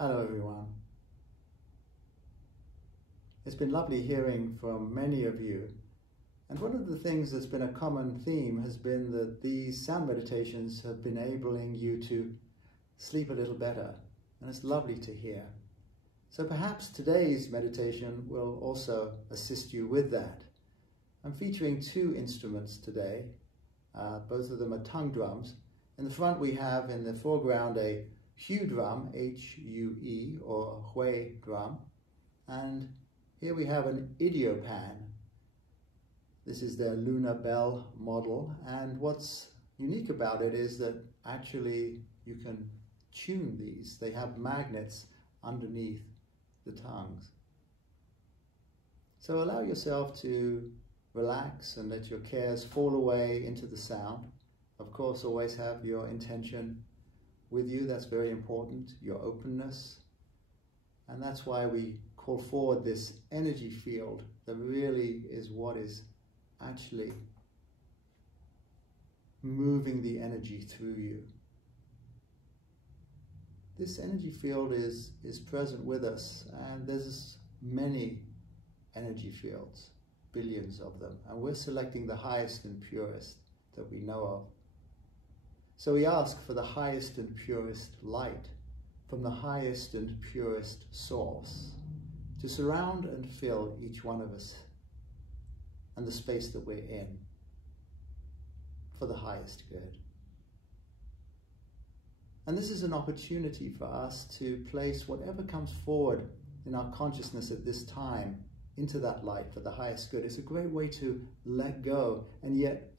Hello everyone. It's been lovely hearing from many of you, and one of the things that's been a common theme has been that these sound meditations have been enabling you to sleep a little better, and it's lovely to hear. So perhaps today's meditation will also assist you with that. I'm featuring two instruments today. Both of them are tongue drums. In the front we have in the foreground a Hue drum, H-U-E, or Hui drum, and here we have an Idiopan. This is their lunar bell model, and what's unique about it is that actually you can tune these. They have magnets underneath the tongues. So allow yourself to relax and let your cares fall away into the sound. Of course, always have your intention with you. That's very important, your openness. And that's why we call forward this energy field that really is what is actually moving the energy through you. This energy field is present with us, and there's many energy fields, billions of them, and we're selecting the highest and purest that we know of. So we ask for the highest and purest light from the highest and purest source to surround and fill each one of us and the space that we're in for the highest good. And this is an opportunity for us to place whatever comes forward in our consciousness at this time into that light for the highest good. It's a great way to let go and yet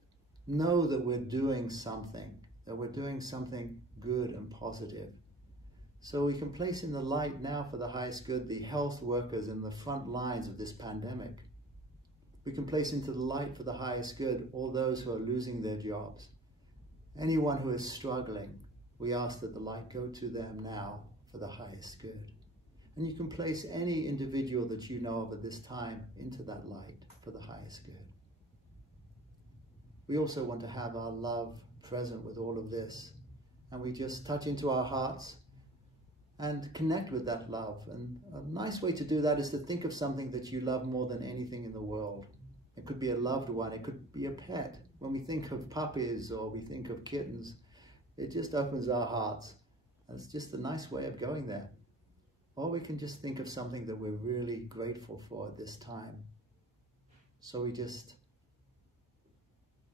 know that we're doing something, that we're doing something good and positive. So we can place in the light now for the highest good the health workers in the front lines of this pandemic. We can place into the light for the highest good all those who are losing their jobs. Anyone who is struggling, we ask that the light go to them now for the highest good. And you can place any individual that you know of at this time into that light for the highest good. We also want to have our love present with all of this, and we just touch into our hearts and connect with that love. And a nice way to do that is to think of something that you love more than anything in the world. It could be a loved one, it could be a pet. When we think of puppies or we think of kittens, it just opens our hearts. And it's just a nice way of going there. Or we can just think of something that we're really grateful for at this time. So we just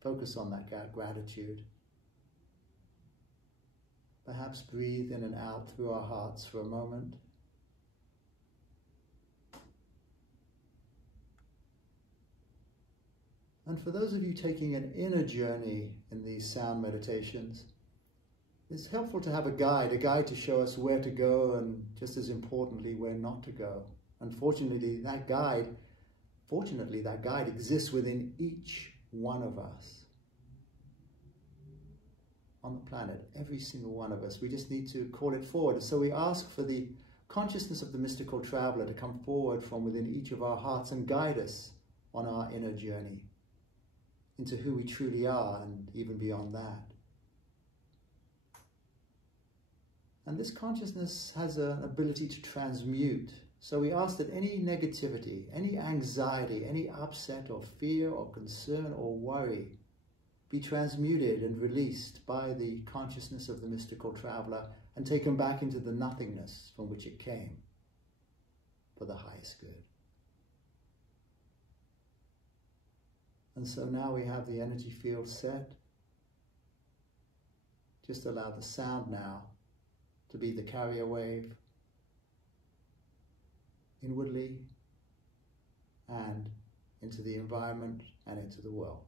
focus on that gratitude. Perhaps breathe in and out through our hearts for a moment. And for those of you taking an inner journey in these sound meditations, it's helpful to have a guide to show us where to go and, just as importantly, where not to go. Unfortunately, that guide exists within each one of us on the planet, every single one of us. We just need to call it forward. So we ask for the consciousness of the mystical traveler to come forward from within each of our hearts and guide us on our inner journey into who we truly are and even beyond that. And this consciousness has an ability to transmute. So we ask that any negativity, any anxiety, any upset or fear or concern or worry be transmuted and released by the consciousness of the mystical traveler and taken back into the nothingness from which it came for the highest good. And so now we have the energy field set. Just allow the sound now to be the carrier wave inwardly and into the environment and into the world.